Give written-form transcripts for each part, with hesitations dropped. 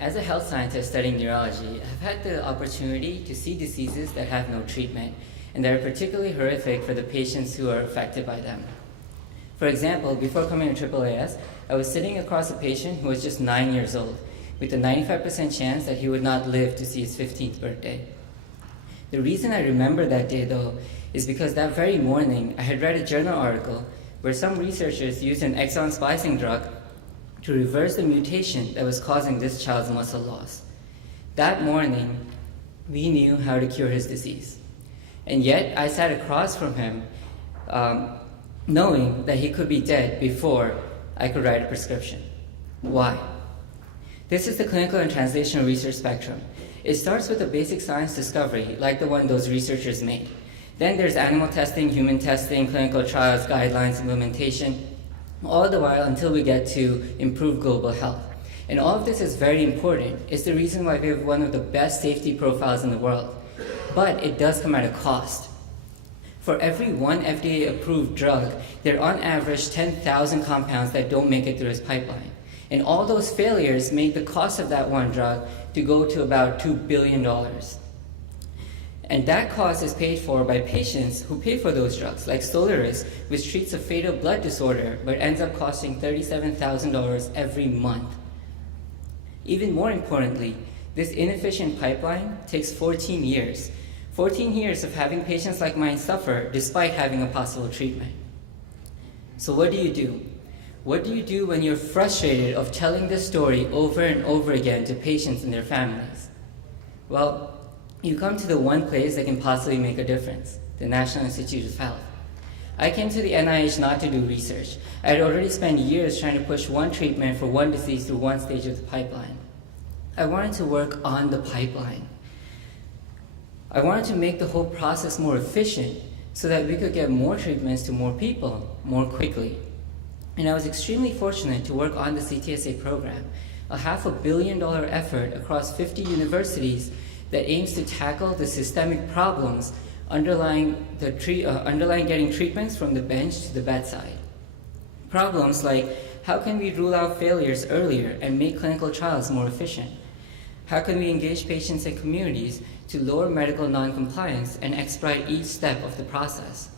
As a health scientist studying neurology, I've had the opportunity to see diseases that have no treatment and that are particularly horrific for the patients who are affected by them. For example, before coming to AAAS, I was sitting across a patient who was just 9 years old, with a 95% chance that he would not live to see his 15th birthday. The reason I remember that day, though, is because that very morning I had read a journal article where some researchers used an exon splicing drug to reverse the mutation that was causing this child's muscle loss. That morning, we knew how to cure his disease. And yet, I sat across from him knowing that he could be dead before I could write a prescription. Why? This is the clinical and translational research spectrum. It starts with a basic science discovery, like the one those researchers made. Then there's animal testing, human testing, clinical trials, guidelines, implementation, all the while until we get to improve global health. And all of this is very important. It's the reason why we have one of the best safety profiles in the world. But it does come at a cost. For every one FDA-approved drug, there are on average 10,000 compounds that don't make it through its pipeline. And all those failures make the cost of that one drug to go to about $2 billion. And that cost is paid for by patients who pay for those drugs, like Solaris, which treats a fatal blood disorder but ends up costing $37,000 every month. Even more importantly, this inefficient pipeline takes 14 years. 14 years of having patients like mine suffer despite having a possible treatment. So what do you do? What do you do when you're frustrated of telling this story over and over again to patients and their families? Well, you come to the one place that can possibly make a difference, the National Institute of Health. I came to the NIH not to do research. I had already spent years trying to push one treatment for one disease through one stage of the pipeline. I wanted to work on the pipeline. I wanted to make the whole process more efficient so that we could get more treatments to more people more quickly. And I was extremely fortunate to work on the CTSA program, a $500 million effort across 50 universities that aims to tackle the systemic problems underlying getting treatments from the bench to the bedside. Problems like, how can we rule out failures earlier and make clinical trials more efficient? How can we engage patients and communities to lower medical noncompliance and expedite each step of the process?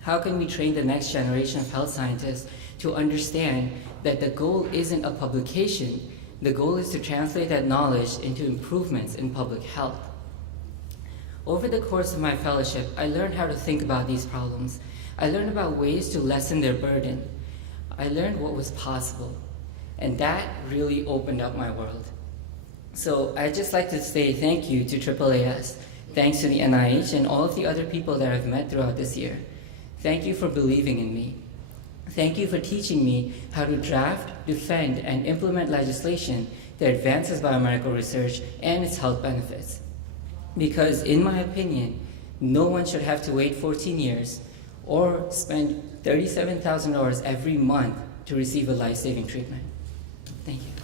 How can we train the next generation of health scientists to understand that the goal isn't a publication, the goal is to translate that knowledge into improvements in public health? Over the course of my fellowship, I learned how to think about these problems. I learned about ways to lessen their burden. I learned what was possible, and that really opened up my world. So I'd just like to say thank you to AAAS, thanks to the NIH and all of the other people that I've met throughout this year. Thank you for believing in me. Thank you for teaching me how to draft, defend, and implement legislation that advances biomedical research and its health benefits. Because in my opinion, no one should have to wait 14 years or spend $37,000 every month to receive a life-saving treatment. Thank you.